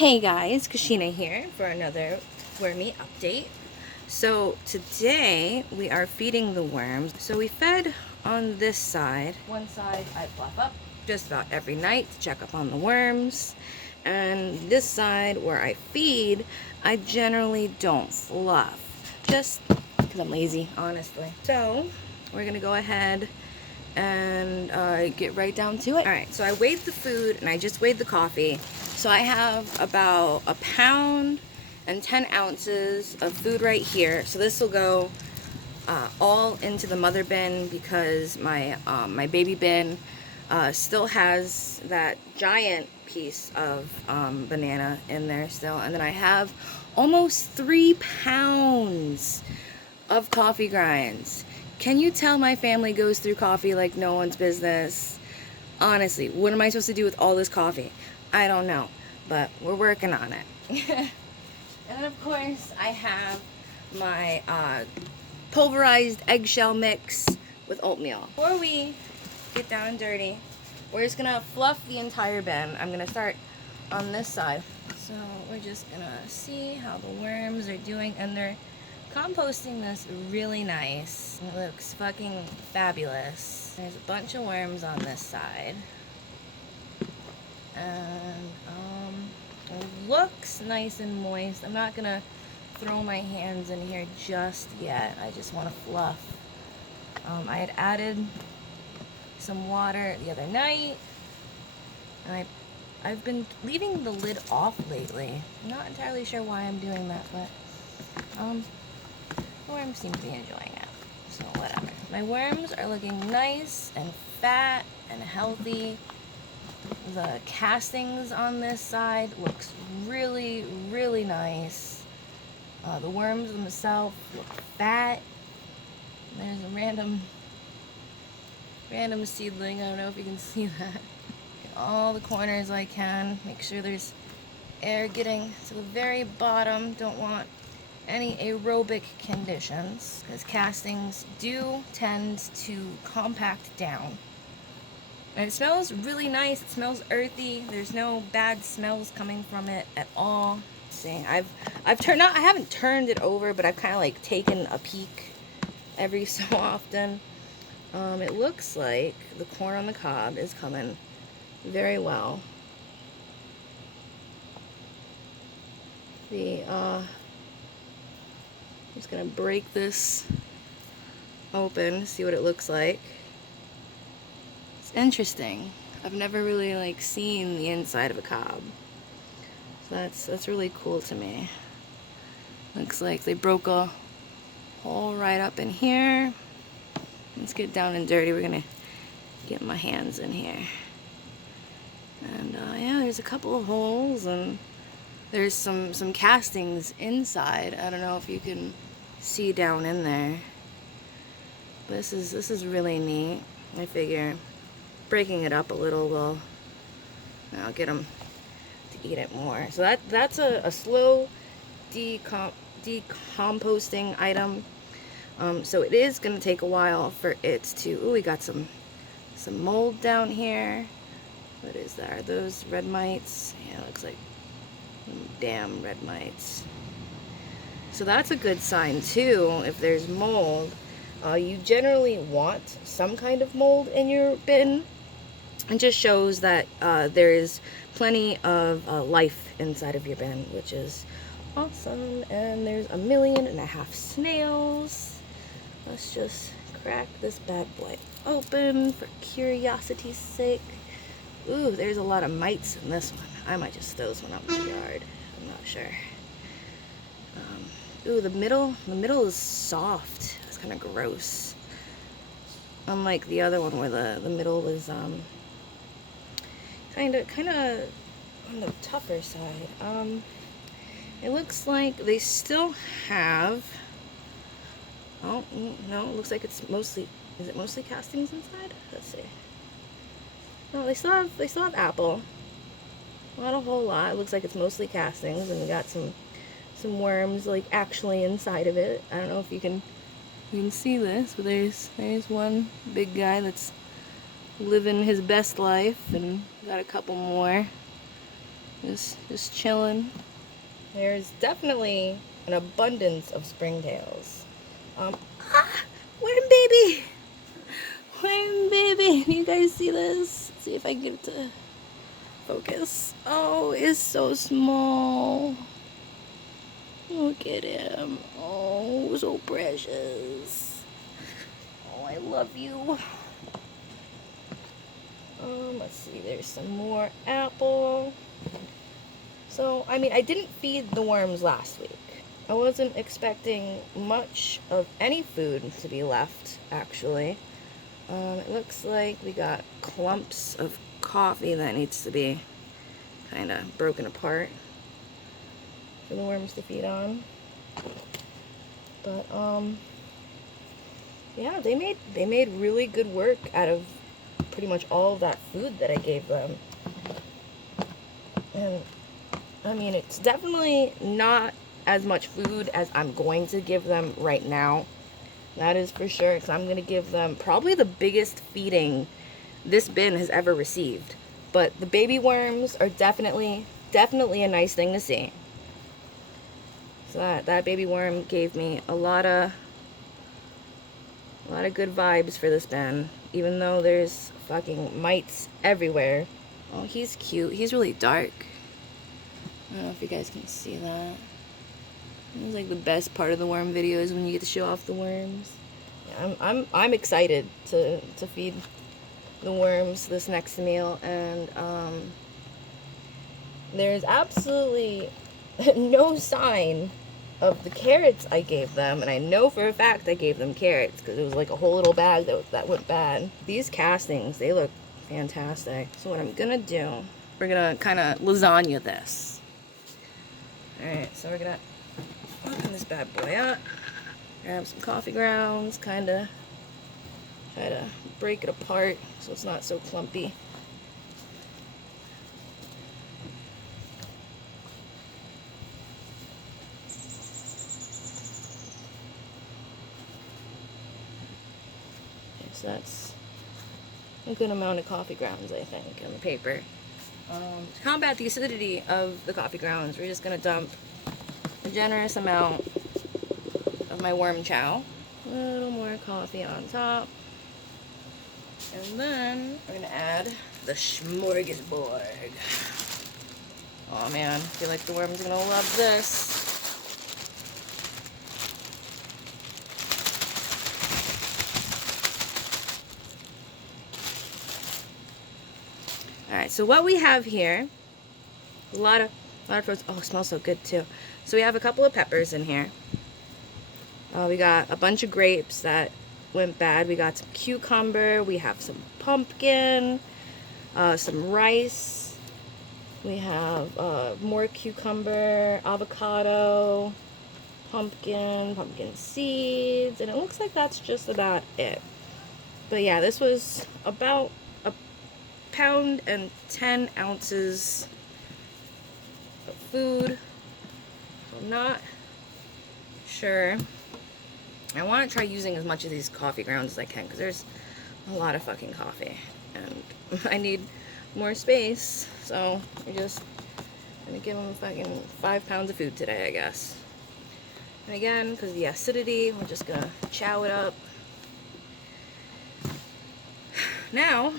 Hey guys, Kashina here for another wormy update. So today we are feeding the worms. So we fed on this side. One side I fluff up just about every night to check up on the worms. And this side where I feed, I generally don't fluff. Just because I'm lazy, honestly. So we're gonna go ahead and get right down to it. Alright, so I weighed the food and I just weighed the coffee. So I have about 1 pound and 10 ounces of food right here. So this will go all into the mother bin because my baby bin still has that giant piece of banana in there still. And then I have almost 3 pounds of coffee grinds. Can you tell my family goes through coffee like no one's business? Honestly, what am I supposed to do with all this coffee? I don't know, but we're working on it. And then of course I have my pulverized eggshell mix with oatmeal. Before we get down and dirty, we're just gonna fluff the entire bin. I'm gonna start on this side. So we're just gonna see how the worms are doing, and they're composting this really nice. It looks fucking fabulous. There's a bunch of worms on this side. And it looks nice and moist. I'm not gonna throw my hands in here just yet. I just want to fluff. I had added some water the other night, and I've been leaving the lid off lately. I'm not entirely sure why I'm doing that, but worms seem to be enjoying it, so whatever. My worms are looking nice and fat and healthy. The castings on this side looks really, really nice. The worms themselves look fat. There's a random seedling. I don't know if you can see that. In all the corners I can. Make sure there's air getting to the very bottom. Don't want any aerobic conditions, because castings do tend to compact down. And it smells really nice. It smells earthy. There's no bad smells coming from it at all. See, I haven't turned it over, but I've kind of like taken a peek every so often. It looks like the corn on the cob is coming very well. I'm just gonna break this open, see what it looks like. It's interesting. I've never really like seen the inside of a cob, so that's really cool to me. Looks like they broke a hole right up in here. Let's get down and dirty. We're gonna get my hands in here, and yeah, there's a couple of holes, and there's some castings inside. I don't know if you can see down in there, but this is really neat. I figure breaking it up a little will, I'll get them to eat it more. So that's a slow decomposting item. So it is going to take a while for it to. Ooh, we got some mold down here. What is that? Are those red mites? Yeah, it looks like damn red mites. So that's a good sign too. If there's mold, you generally want some kind of mold in your bin. It just shows that there is plenty of life inside of your bin, which is awesome. And there's 1.5 million snails. Let's just crack this bad boy open for curiosity's sake. Ooh, there's a lot of mites in this one. I might just throw this one out in the yard. I'm not sure. Ooh, the middle is soft. It's kind of gross. Unlike the other one where the middle was kind of on the tougher side. It looks like they still have. Oh no, it looks like it's mostly. Is it mostly castings inside? Let's see. No, they still have apple. Not a whole lot. It looks like it's mostly castings, and we got some worms like actually inside of it. I don't know if you can see this, but there's one big guy that's living his best life, and got a couple more Just chilling. There's definitely an abundance of springtails. Worm baby! Worm baby! You guys see this? Let's see if I can get it to focus. Oh, it's so small. Look at him. Oh, so precious. Oh, I love you. Let's see, there's some more apple. So, I mean, I didn't feed the worms last week. I wasn't expecting much of any food to be left, actually. It looks like we got clumps of coffee that needs to be kind of broken apart for the worms to feed on. But, yeah, they made really good work out of pretty much all of that food that I gave them. And I mean, it's definitely not as much food as I'm going to give them right now. That is for sure, because I'm going to give them probably the biggest feeding this bin has ever received. But the baby worms are definitely a nice thing to see. So that baby worm gave me a lot of good vibes for this bin, even though there's fucking mites everywhere. Oh, he's cute. He's really dark. I don't know if you guys can see that. It's like the best part of the worm video is when you get to show off the worms. Yeah, I'm excited to feed the worms this next meal, and there's absolutely no sign of the carrots I gave them, and I know for a fact I gave them carrots because it was like a whole little bag that went bad. These castings, they look fantastic. So what I'm gonna do, we're gonna kind of lasagna this. Alright, so we're gonna open this bad boy up, grab some coffee grounds, kind of try to break it apart so it's not so clumpy. So that's a good amount of coffee grounds, I think, on the paper. To combat the acidity of the coffee grounds, we're just going to dump a generous amount of my worm chow. A little more coffee on top. And then we're going to add the smorgasbord. Oh man, I feel like the worms are going to love this. Alright, so what we have here, a lot of fruits. Oh, it smells so good too. So we have a couple of peppers in here. We got a bunch of grapes that went bad. We got some cucumber. We have some pumpkin, some rice. We have more cucumber, avocado, pumpkin seeds, and it looks like that's just about it. But yeah, this was about a pound and 10 ounces of food. So I'm not sure. I want to try using as much of these coffee grounds as I can because there's a lot of fucking coffee and I need more space, so we're just gonna give them fucking 5 pounds of food today, I guess. And again, because of the acidity, we're just gonna chow it up. Now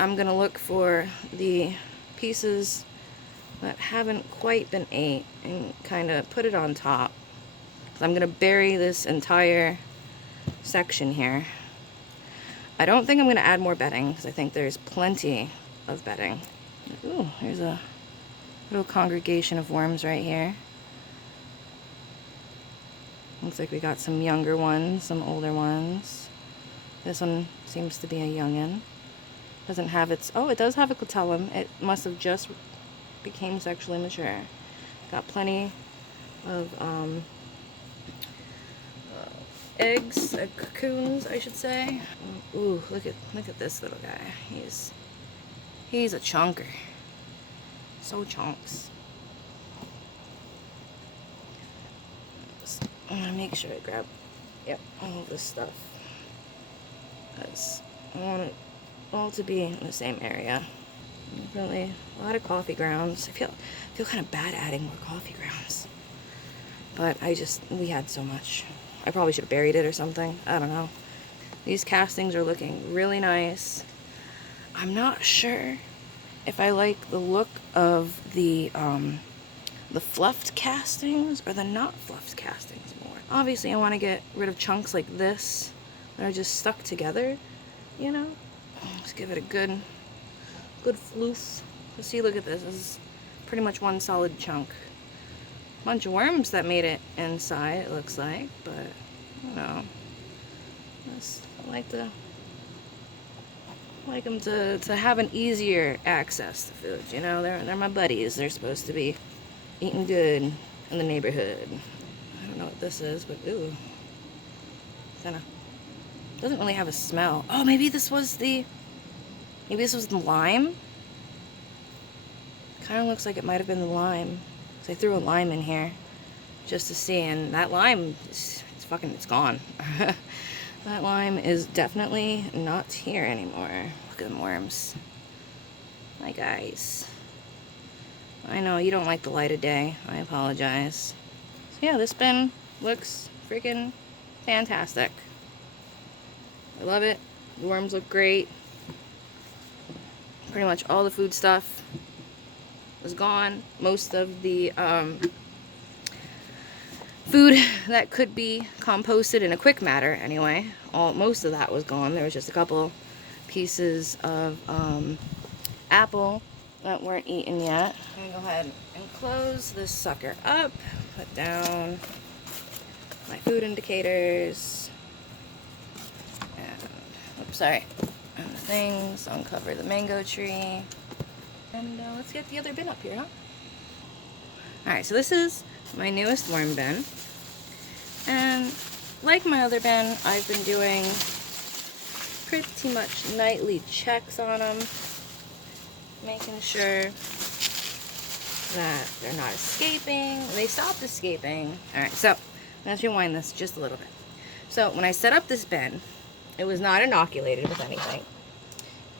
I'm gonna look for the pieces that haven't quite been ate and kind of put it on top. I'm gonna bury this entire section here. I don't think I'm gonna add more bedding because I think there's plenty of bedding. Ooh, there's a little congregation of worms right here. Looks like we got some younger ones, some older ones. This one seems to be a youngin'. Doesn't have its, oh, it does have a clitellum. It must have just became sexually mature. Got plenty of eggs, cocoons, I should say. Ooh, look at this little guy. He's a chunker. So chunks. I'm gonna make sure I grab, yep, all of this stuff. Because I want it all to be in the same area. Really A lot of coffee grounds. I feel kind of bad adding more coffee grounds. But we had so much. I probably should have buried it or something. I don't know. These castings are looking really nice. I'm not sure if I like the look of the fluffed castings or the not fluffed castings more. Obviously, I want to get rid of chunks like this that are just stuck together, you know? Let's give it a good floof. See, look at this. This is pretty much one solid chunk. Bunch of worms that made it inside, it looks like, but I don't know. I like them to have an easier access to food, you know? They're my buddies. They're supposed to be eating good in the neighborhood. I don't know what this is, but ooh. Kinda doesn't really have a smell. Oh, maybe this was the lime? Kinda looks like it might have been the lime. So I threw a lime in here just to see, and that lime it's gone. That lime is definitely not here anymore. Look at them worms. Hi guys. I know you don't like the light of day. I apologize. So yeah, this bin looks freaking fantastic. I love it. The worms look great. Pretty much all the food stuff was gone. Most of the food that could be composted in a quick matter anyway, most of that was gone. There was just a couple pieces of apple that weren't eaten yet. I'm gonna go ahead and close this sucker up, put down my food indicators, and oops, sorry, and the things, uncover the mango tree, and let's get the other bin up here, huh? Alright, so this is my newest worm bin, and like my other bin, I've been doing pretty much nightly checks on them, making sure that they're not escaping. They stopped escaping. Alright, so let's rewind this just a little bit. So when I set up this bin, it was not inoculated with anything.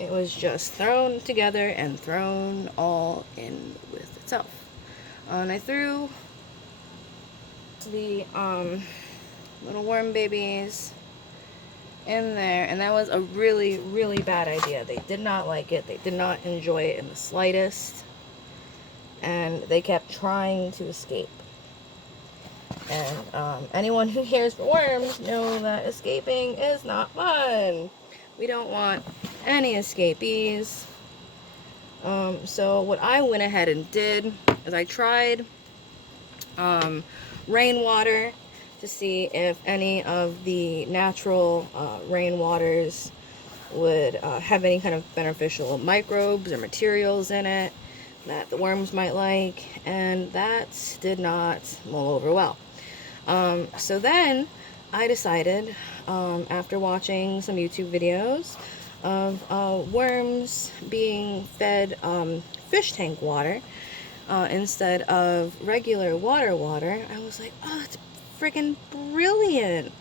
It was just thrown together and thrown all in with itself. And I threw the little worm babies in there, and that was a really, really bad idea. They did not like it. They did not enjoy it in the slightest, and they kept trying to escape. And anyone who cares for worms know that escaping is not fun. We don't want any escapees. So what I went ahead and did is I tried rainwater to see if any of the natural rainwaters would have any kind of beneficial microbes or materials in it that the worms might like, and that did not mull over well. So then I decided, after watching some YouTube videos of worms being fed fish tank water instead of regular water, I was like, oh, it's freaking brilliant,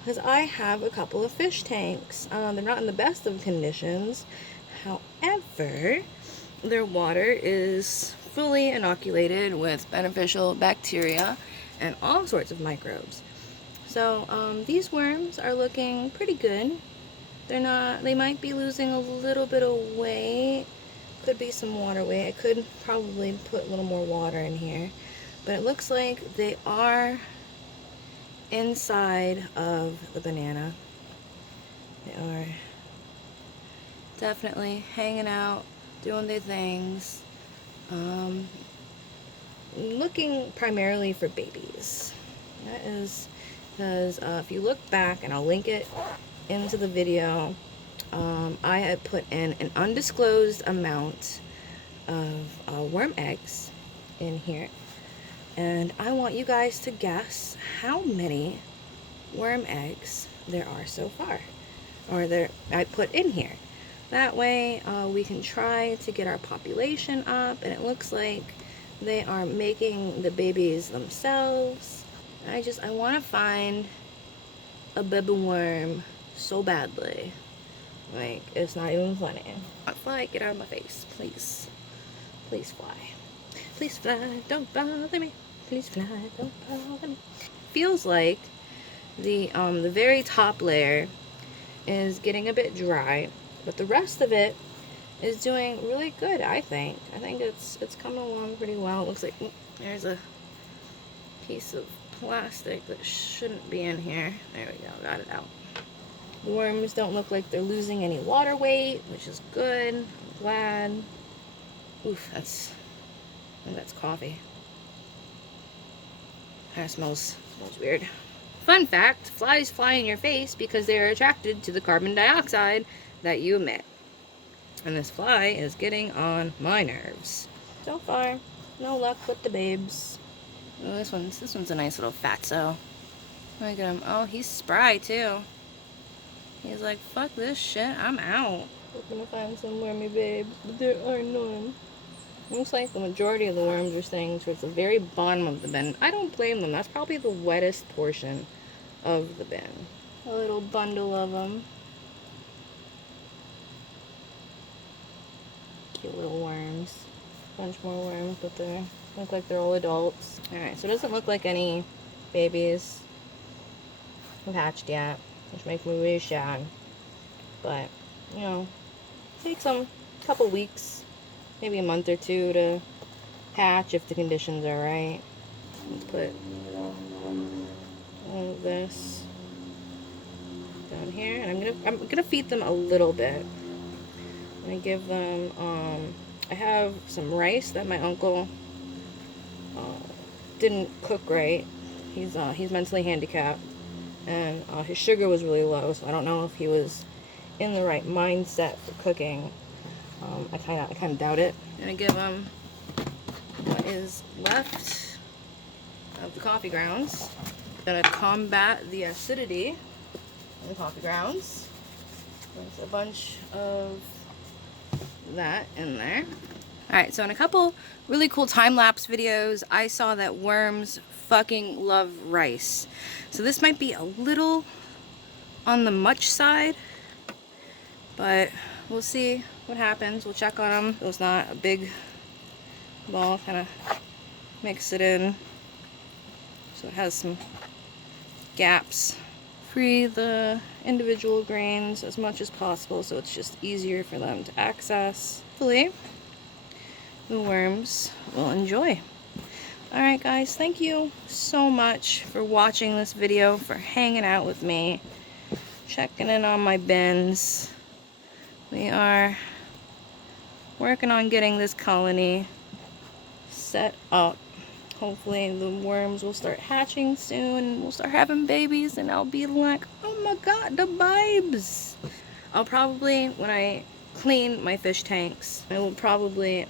because I have a couple of fish tanks. They're not in the best of conditions, however, their water is fully inoculated with beneficial bacteria and all sorts of microbes. So these worms are looking pretty good. They might be losing a little bit of weight. Could be some water weight. I could probably put a little more water in here. But it looks like they are inside of the banana. They are definitely hanging out, doing their things. Looking primarily for babies. That is because if you look back, and I'll link it into the video, I had put in an undisclosed amount of worm eggs in here, and I want you guys to guess how many worm eggs there are so far, or I put in here. That way we can try to get our population up, and it looks like they are making the babies themselves. I want to find a baby worm so badly. Like, it's not even funny. Fly, get out of my face, please. Please fly. Please fly, don't bother me. Please fly, don't bother me. Feels like the very top layer is getting a bit dry, but the rest of it is doing really good, I think. I think it's coming along pretty well. It looks like there's a piece of plastic that shouldn't be in here. There we go, got it out. The worms don't look like they're losing any water weight, which is good. I'm glad. Oof, that's coffee. Kind of smells weird. Fun fact, flies fly in your face because they are attracted to the carbon dioxide that you emit. And this fly is getting on my nerves. So far, no luck with the babes. Oh, this one's a nice little fatso. Look at him. Oh, he's spry too. He's like, fuck this shit, I'm out. We're gonna find some wormy babes, but there are none. Looks like the majority of the worms are staying towards the very bottom of the bin. I don't blame them. That's probably the wettest portion of the bin. A little bundle of them. Cute little worms. Bunch more worms, but they look like they're all adults. Alright, so it doesn't look like any babies have hatched yet, which makes me really sad. But, you know, it takes them a couple weeks, maybe a month or two to hatch if the conditions are right. Let's put all of this down here, and I'm gonna feed them a little bit. I'm gonna give them I have some rice that my uncle didn't cook right. He's mentally handicapped, and his sugar was really low, so I don't know if he was in the right mindset for cooking. I kind of doubt it. I'm gonna give him what is left of the coffee grounds. Gonna combat the acidity in the coffee grounds. There's a bunch of that in there. Alright, so in a couple really cool time-lapse videos, I saw that worms fucking love rice. So this might be a little on the much side, but we'll see what happens. We'll check on them. It was not a big ball, kind of mix it in so it has some gaps. Free the individual grains as much as possible so it's just easier for them to access. Hopefully the worms will enjoy. Alright guys, thank you so much for watching this video, for hanging out with me, checking in on my bins. We are working on getting this colony set up. Hopefully the worms will start hatching soon and we'll start having babies and I'll be like, oh my god, the babes. I'll probably, when I clean my fish tanks, I will probably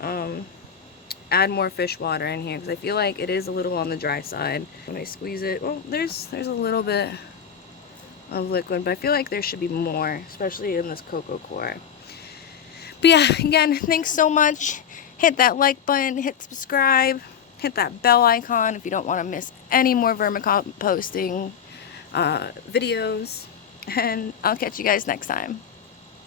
add more fish water in here because I feel like it is a little on the dry side. When I squeeze it, well, there's a little bit of liquid, but I feel like there should be more, especially in this cocoa core. But yeah, again, thanks so much. Hit that like button, hit subscribe, hit that bell icon if you don't want to miss any more vermicomposting videos, and I'll catch you guys next time.